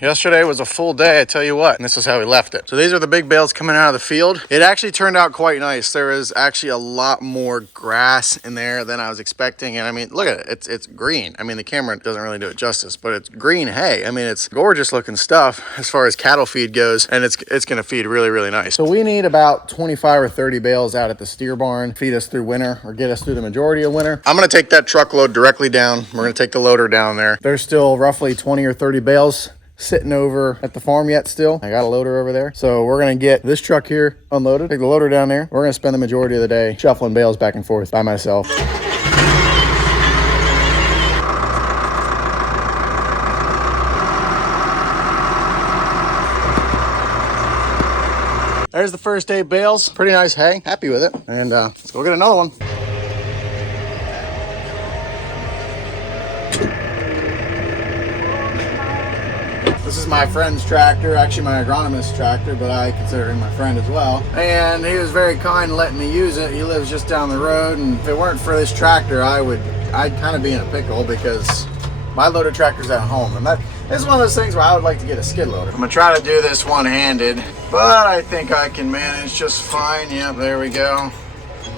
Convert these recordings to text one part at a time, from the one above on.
Yesterday was a full day, I tell you what, and this is how we left it. So these are the big bales coming out of the field. It actually turned out quite nice. There is actually a lot more grass in there than I was expecting. And I mean, look at it, it's green. I mean, the camera doesn't really do it justice, but it's green hay. I mean, it's gorgeous looking stuff as far as cattle feed goes, and it's gonna feed really, really nice. So we need about 25 or 30 bales out at the steer barn, feed us through winter or get us through the majority of winter. I'm gonna take that truckload directly down. We're gonna take the loader down there. There's still roughly 20 or 30 bales sitting over at the farm yet still. I got a loader over there. So we're gonna get this truck here unloaded, take the loader down there. We're gonna spend the majority of the day shuffling bales back and forth by myself. There's the first 8 bales. Pretty nice hay, happy with it. And let's go get another one. This is my friend's tractor, actually my agronomist's tractor, but I consider him my friend as well. And he was very kind letting me use it. He lives just down the road, and if it weren't for this tractor, I'd kind of be in a pickle because my loader tractor's at home. And that is one of those things where I would like to get a skid loader. I'm gonna try to do this one-handed, but I think I can manage just fine. Yep, there we go.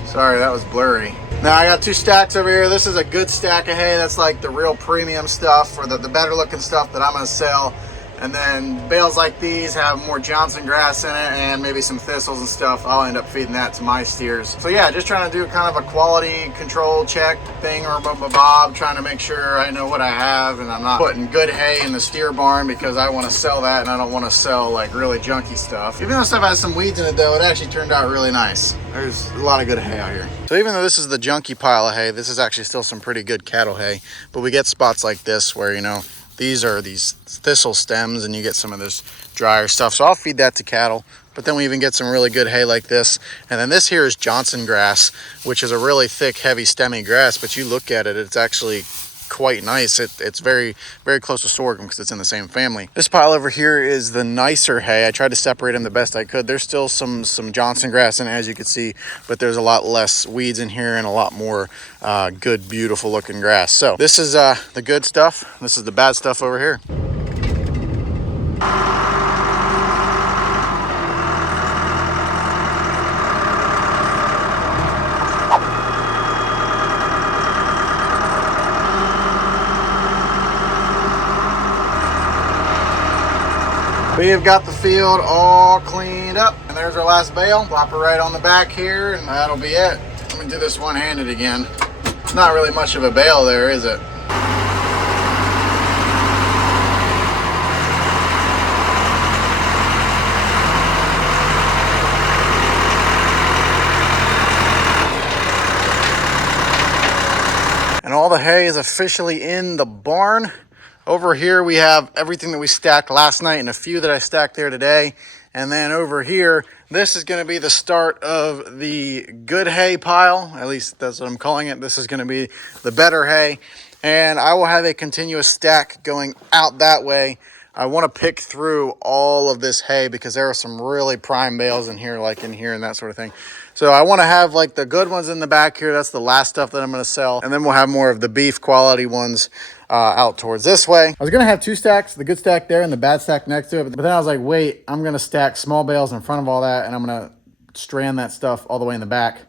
Sorry, that was blurry. Now I got 2 stacks over here. This is a good stack of hay. That's like the real premium stuff, or the better looking stuff that I'm gonna sell. And then bales like these have more Johnson grass in it and maybe some thistles and stuff. I'll end up feeding that to my steers. So yeah, just trying to do kind of a quality control check thing or bob, trying to make sure I know what I have and I'm not putting good hay in the steer barn because I want to sell that and I don't want to sell like really junky stuff. Even though stuff has some weeds in it though, it actually turned out really nice. There's a lot of good hay out here. So even though this is the junky pile of hay, this is actually still some pretty good cattle hay. But we get spots like this where, you know, these are these thistle stems and you get some of this drier stuff. So I'll feed that to cattle. But then we even get some really good hay like this. And then this here is Johnson grass, which is a really thick, heavy, stemmy grass. But you look at it, it's actually quite nice. It's very, very close to sorghum because it's in the same family. This pile over here is the nicer hay. I tried to separate them the best I could. There's still some Johnson grass in it, as you can see, but there's a lot less weeds in here and a lot more good, beautiful looking grass. So this is the good stuff. This is the bad stuff over here. We've got the field all cleaned up, and there's our last bale. Plop it right on the back here, and that'll be it. Let me do this one-handed again. It's not really much of a bale there, is it? And all the hay is officially in the barn. Over here we have everything that we stacked last night and a few that I stacked there today. And then over here, this is going to be the start of the good hay pile. At least that's what I'm calling it. This is going to be the better hay. And I will have a continuous stack going out that way. I want to pick through all of this hay because there are some really prime bales in here, like in here and that sort of thing. So I want to have like the good ones in the back here. That's the last stuff that I'm going to sell. And then we'll have more of the beef quality ones out towards this way. I was going to have 2 stacks, the good stack there and the bad stack next to it. But then I was like, wait, I'm going to stack small bales in front of all that. And I'm going to strand that stuff all the way in the back.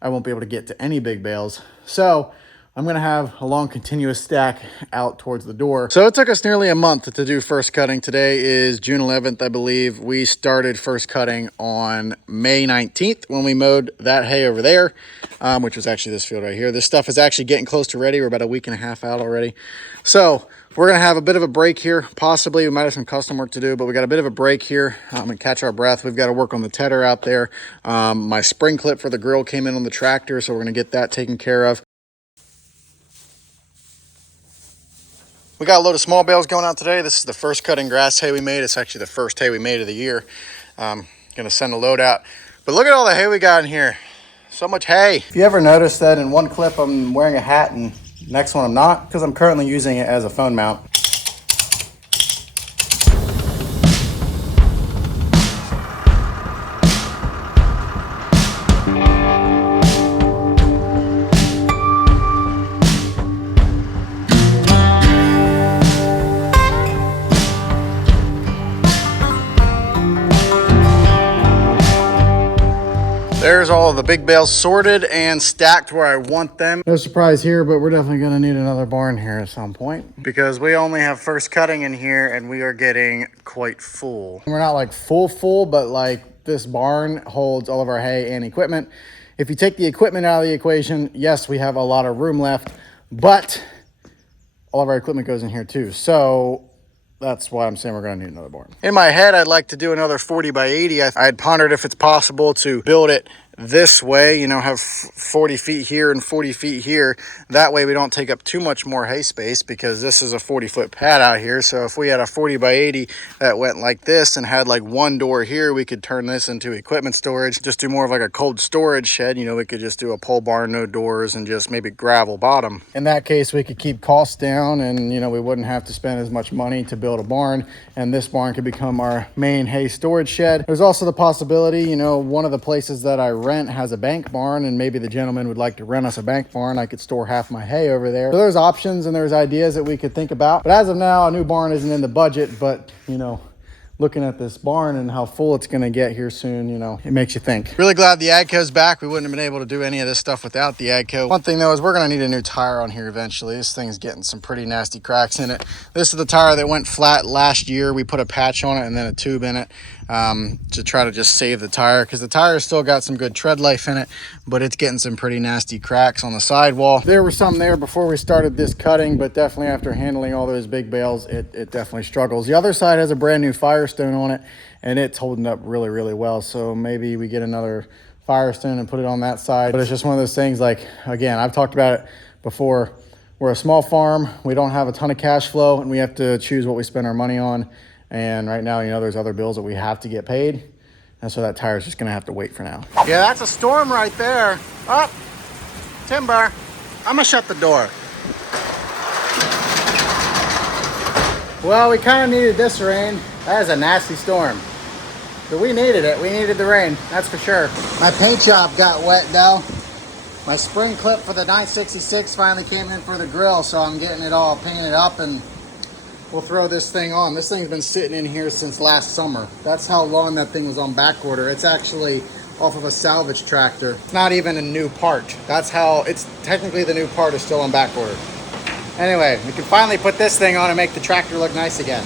I won't be able to get to any big bales. So I'm going to have a long continuous stack out towards the door. So it took us nearly a month to do first cutting. Today is June 11th, I believe. We started first cutting on May 19th when we mowed that hay over there, which was actually this field right here. This stuff is actually getting close to ready. We're about a week and a half out already. So we're going to have a bit of a break here. Possibly we might have some custom work to do, but we got a bit of a break here. I'm going to catch our breath. We've got to work on the tedder out there. My spring clip for the grill came in on the tractor, so we're going to get that taken care of. We got a load of small bales going out today. This is the first cutting grass hay we made. It's actually the first hay we made of the year. Gonna send a load out. But look at all the hay we got in here. So much hay. If you ever notice that in one clip I'm wearing a hat and next one I'm not, because I'm currently using it as a phone mount. There's all of the big bales sorted and stacked where I want them. No surprise here, but we're definitely gonna need another barn here at some point because we only have first cutting in here and we are getting quite full. We're not like full, but like this barn holds all of our hay and equipment. If you take the equipment out of the equation, yes, we have a lot of room left, but all of our equipment goes in here too. So that's why I'm saying we're gonna need another barn. In my head, I'd like to do another 40 by 80. I had pondered if it's possible to build it this way, you know, have 40 feet here and 40 feet here. That way we don't take up too much more hay space because this is a 40-foot pad out here. So if we had a 40 by 80 that went like this and had like one door here, we could turn this into equipment storage, just do more of like a cold storage shed. You know, we could just do a pole barn, no doors, and just maybe gravel bottom. In that case, we could keep costs down and, you know, we wouldn't have to spend as much money to build a barn, and this barn could become our main hay storage shed. There's also the possibility, you know, one of the places that I rent has a bank barn, and maybe the gentleman would like to rent us a bank barn. I could store half my hay over there. So there's options and there's ideas that we could think about. But as of now, a new barn isn't in the budget, but you know, looking at this barn and how full it's gonna get here soon, you know, it makes you think. Really glad the AGCO's back. We wouldn't have been able to do any of this stuff without the AGCO. One thing though is we're gonna need a new tire on here eventually. This thing's getting some pretty nasty cracks in it. This is the tire that went flat last year. We put a patch on it and then a tube in it to try to just save the tire, because the tire's still got some good tread life in it, but it's getting some pretty nasty cracks on the sidewall. There were some there before we started this cutting, but definitely after handling all those big bales, it definitely struggles. The other side has a brand new Firestone on it, and it's holding up really, really well. So maybe we get another Firestone and put it on that side. But it's just one of those things, like, again, I've talked about it before. We're a small farm. We don't have a ton of cash flow, and we have to choose what we spend our money on. And right now, you know, there's other bills that we have to get paid. And so that tire is just gonna have to wait for now. Yeah, that's a storm right there. Oh, timber. I'm gonna shut the door. Well, we kind of needed this rain. That is a nasty storm. But we needed it. We needed the rain, that's for sure. My paint job got wet though. My spring clip for the 966 finally came in for the grill, so I'm getting it all painted up and we'll throw this thing on. This thing's been sitting in here since last summer. That's how long that thing was on back order. It's actually off of a salvage tractor. It's not even a new part. That's how, it's technically the new part is still on back order. Anyway, we can finally put this thing on and make the tractor look nice again.